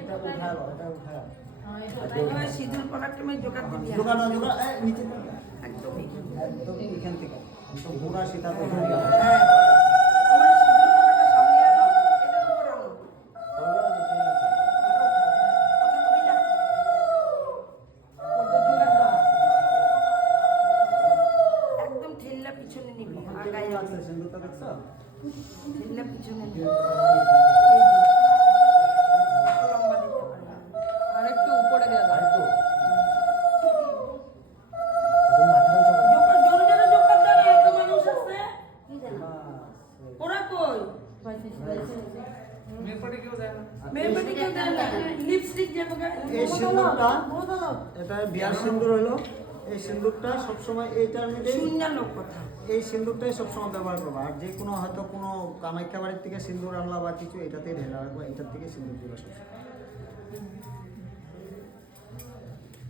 এটা উঠালো, এটা উঠালো। সিঁদুর পরার সময় জোগাড় দিবি জোগাড় নিচে একদম একদম এখান থেকে পুরা সীতা তো হ্যাঁ তোমার সিঁদুর পরাটা সামনে আনো এটার উপর আনো কথা বলি না কত জোগাড় দাও একদম ঠেল্লা পিছনে নিবি আগায় আছে সিন্দুরটা দেখছো? ঠেল্লা পিছনে নিবি আরেকটু উপরে দেওয়া দাও। আরেকটু একদম মাথা উঁচু করো। জোগাড় জোরে জোরে জোগাড় দাও এত মানুষ আছে ওরা কই মেয়েপটি কেউ দেয় না লিপস্টিক যে এই সিন্দুরটা এটা বিয়ার সিন্দুর হলো। এই সিন্দুরটা সবসময় এইটার মধ্যে শুননা লোক কথা এই সিন্দুরটাই সবসময় ব্যবহার করবো। আর যে কোনো হয়তো কোনো কামাখ্যা বাড়ির থেকে সিন্দুর আনলা বা কিছু এটাতেই ঢেলা রাখবো, এটার থেকে সিন্দুর দিবা সবসময়।